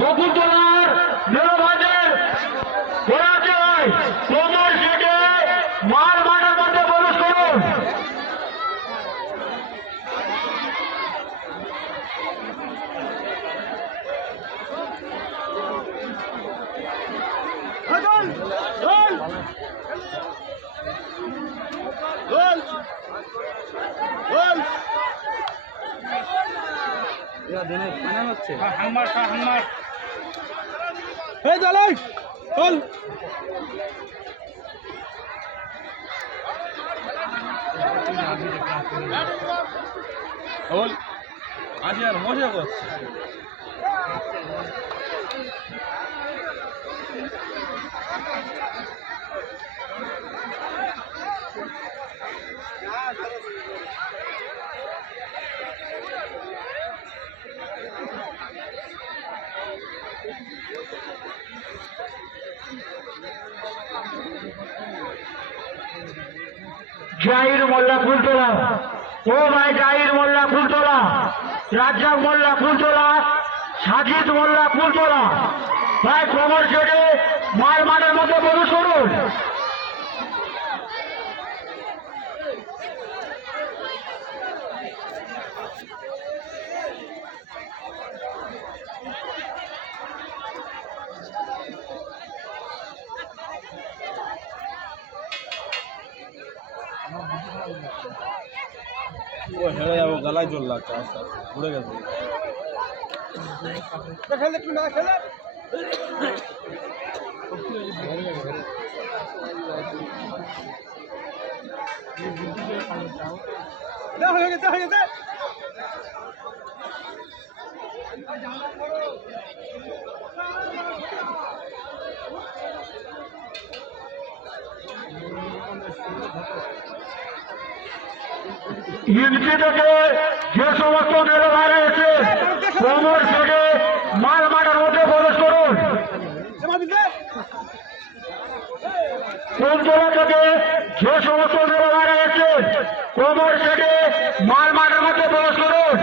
বকুলতলার নীলভাজের পরাজয় কোমর সেটে মার মাঠের মধ্যে প্রবেশ করুন। আজ আর মজা করছে। জাহির মোল্লা ফুলতলা, ও ভাই জাহির মোল্লা ফুলতলা, রাজ্জাক মোল্লা ফুলতলা, সাজিদ মোল্লা ফুলতলা, ভাই কোমর ছেড়ে মার মাঠের মধ্যে প্রবেশ করুন। ও হেরে যাবো, গলায় জোর লাগছে, আস্তে আস্তে ঘুরে গেছে। ইউনিটি থেকে যে সমস্ত মেয়েরা রয়েছে কোমর ছেড়ে মার মাঠের মধ্যে প্রবেশ করুন। ফুলতলা থেকে যে সমস্ত মেয়েরা রয়েছে কোমর ছেড়ে মার মাঠের মধ্যে প্রবেশ করুন।